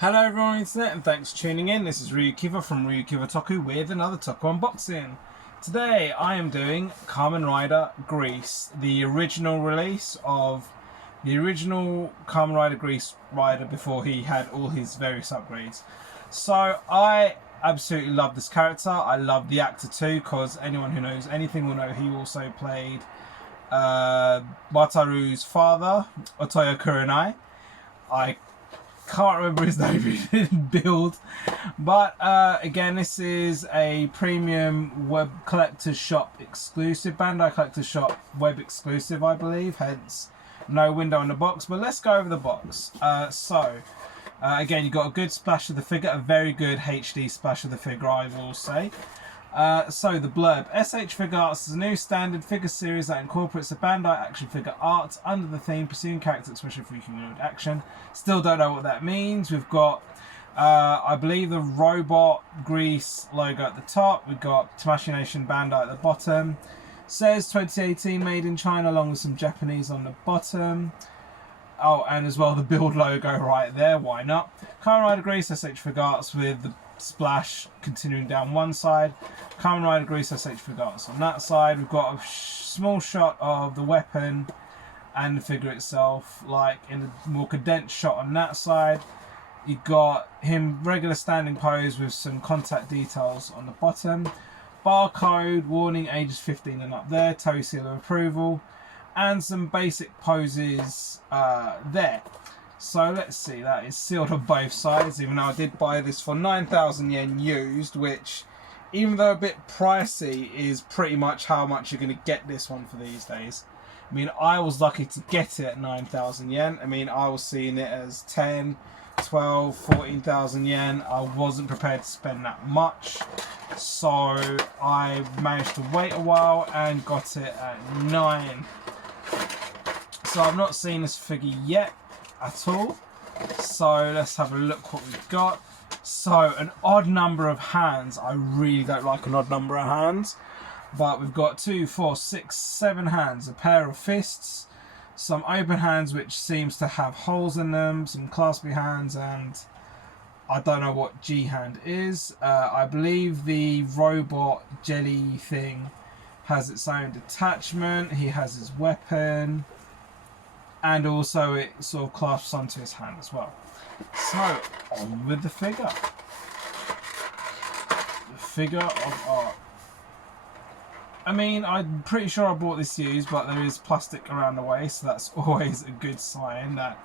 Hello everyone on the internet and thanks for tuning in. This is RyuKiva from RyuKiva Toku with another Toku unboxing. Today I am doing Kamen Rider Grease, the original release of the original Kamen Rider Grease rider before he had all his various upgrades. So I absolutely love this character. I love the actor too, because anyone who knows anything will know he also played Wataru's father, Otoyo Kurenai. I can't remember his name in build, but again, this is a premium web collector's shop exclusive, Bandai collector's shop web exclusive, I believe, hence no window in the box. But let's go over the box. Again, you got a good splash of the figure, a very good HD splash of the figure, I will say. So the blurb: S.H.Figuarts is a new standard figure series that incorporates the Bandai action figure art under the theme pursuing character expression for humanoid action. Still don't know what that means. We've got I believe the robot Grease logo at the top. We've got Tamashii Nation Bandai at the bottom. Says 2018 made in China along with some Japanese on the bottom. Oh, and as well the build logo right there, why not? Kamen Rider Grease S.H.Figuarts with the splash continuing down one side. Kamen Rider Grease S.H.Figuarts on that side. We've got a small shot of the weapon and the figure itself, like in a more condensed shot on that side. You got him regular standing pose with some contact details on the bottom. Barcode, warning, ages 15 and up there, toei seal of approval, and some basic poses there. So let's see, that is sealed on both sides, even though I did buy this for 9,000 yen used, which, even though a bit pricey, is pretty much how much you're going to get this one for these days. I mean, I was lucky to get it at 9,000 yen. I mean, I was seeing it as 10, 12, 14,000 yen. I wasn't prepared to spend that much. So I managed to wait a while and got it at 9. So I've not seen this figure yet at all, so let's have a look what we've got. So an odd number of hands. I really don't like an odd number of hands, but we've got 2, 4, 6, 7 hands, a pair of fists, some open hands which seems to have holes in them, some claspy hands, and I don't know what G hand is. I believe the robot jelly thing has its own detachment. He has his weapon, and also it sort of clasps onto his hand as well. So, on with the figure. The figure of art. I mean, I'm pretty sure I bought this used, but there is plastic around the way, so that's always a good sign that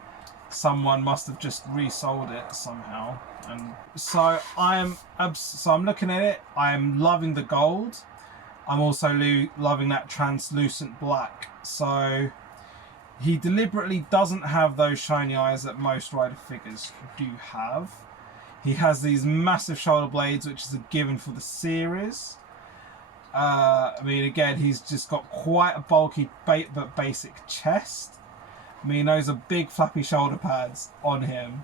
someone must have just resold it somehow. And so I'm looking at it. I'm loving the gold. I'm also loving that translucent black. So he deliberately doesn't have those shiny eyes that most rider figures do have. He has these massive shoulder blades, which is a given for the series. I mean, again, he's just got quite a bulky but basic chest. I mean, those are big flappy shoulder pads on him.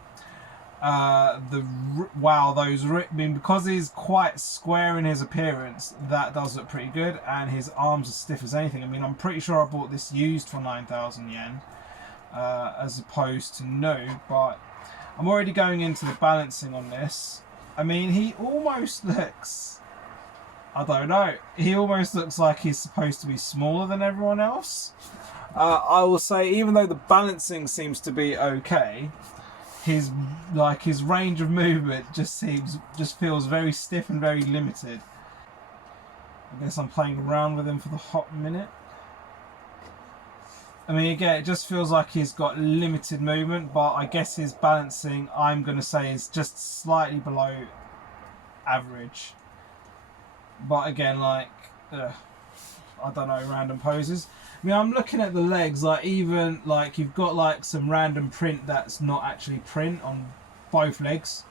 Because he's quite square in his appearance, that does look pretty good, and his arms are stiff as anything. I mean, I'm pretty sure I bought this used for 9,000 yen as opposed to new, but I'm already going into the balancing on this. I mean, he almost looks, I don't know, he almost looks like he's supposed to be smaller than everyone else. I will say, even though the balancing seems to be okay, his range of movement just feels very stiff and very limited. I guess I'm playing around with him for the hot minute. I mean, again, it just feels like he's got limited movement, but I guess his balancing, I'm going to say, is just slightly below average. But again, I don't know, random poses. I mean, I'm looking at the legs, you've got some random print that's not actually print on both legs.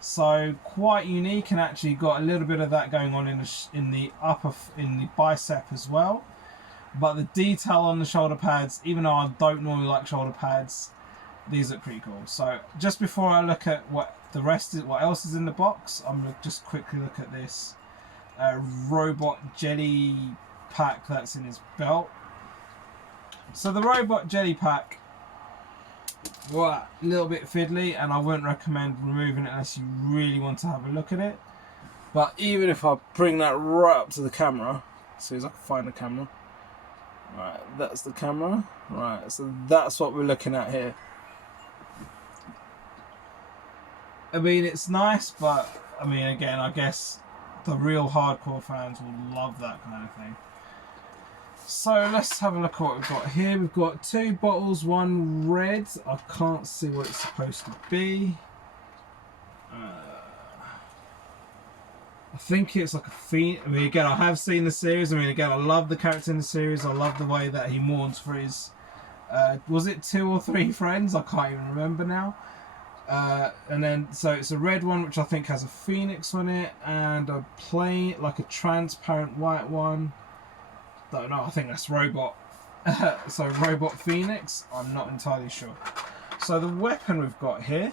So quite unique, and actually got a little bit of that going on in the bicep as well. But the detail on the shoulder pads, even though I don't normally like shoulder pads, these look pretty cool. So just before I look at what else is in the box, I'm gonna just quickly look at this robot jelly pack that's in his belt. So the robot jelly pack a little bit fiddly, and I wouldn't recommend removing it unless you really want to have a look at it. But even if I bring that right up to the camera, see if I can find the camera. Right, that's the camera. Right, so that's what we're looking at here. I mean, it's nice, but I mean, again, I guess the real hardcore fans will love that kind of thing. So let's have a look at what we've got here. We've got 2 bottles, one red. I can't see what it's supposed to be. I think it's like a fiend. I mean, again, I have seen the series. I mean, again, I love the character in the series. I love the way that he mourns for his, was it 2 or 3 friends? I can't even remember now. And then, so it's a red one, which I think has a phoenix on it, and a plain, like a transparent white one. Don't know, I think that's robot. So robot phoenix, I'm not entirely sure. So the weapon we've got here,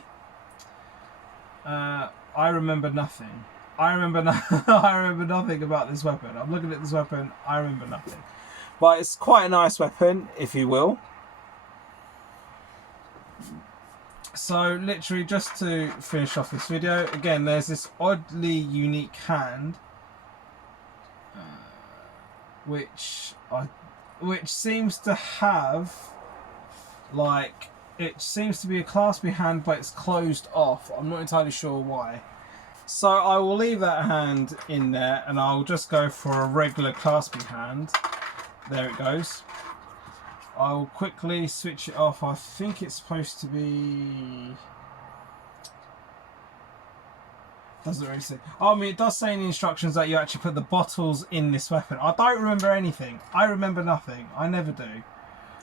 I remember nothing. I remember nothing about this weapon. I'm looking at this weapon, I remember nothing. But it's quite a nice weapon, if you will. So literally, just to finish off this video, again, there's this oddly unique hand, which seems to have, like, it seems to be a claspy hand, but it's closed off. I'm not entirely sure why. So I will leave that hand in there, and I'll just go for a regular claspy hand. There it goes. I'll quickly switch it off. I think it's supposed to be... Doesn't really say. Oh, I mean, it does say in the instructions that you actually put the bottles in this weapon. I don't remember anything. I remember nothing. I never do.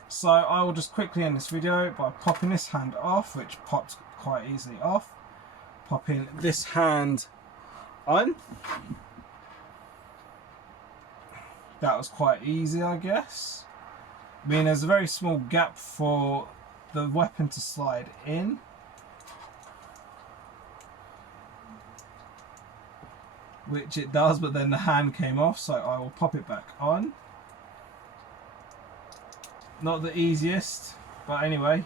So I will just quickly end this video by popping this hand off, which popped quite easily off. Popping this hand on. That was quite easy, I guess. I mean, there's a very small gap for the weapon to slide in. Which it does, but then the hand came off, so I will pop it back on. Not the easiest, but anyway.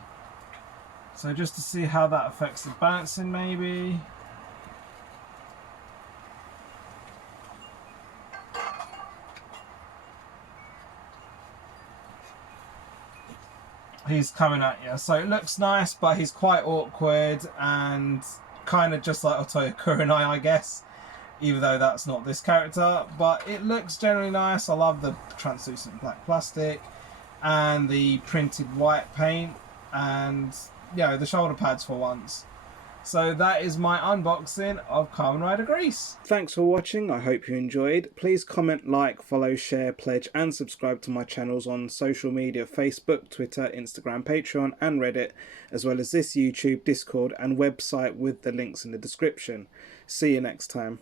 So just to see how that affects the balancing, maybe. He's coming at you, so it looks nice, but he's quite awkward and kind of just like Otoya Kurenai, I guess, even though that's not this character. But it looks generally nice. I love the translucent black plastic and the printed white paint, and you know, the shoulder pads for once. So that is my unboxing of Kamen Rider Grease. Thanks for watching, I hope you enjoyed. Please comment, like, follow, share, pledge and subscribe to my channels on social media: Facebook, Twitter, Instagram, Patreon and Reddit, as well as this YouTube, Discord and website with the links in the description. See you next time.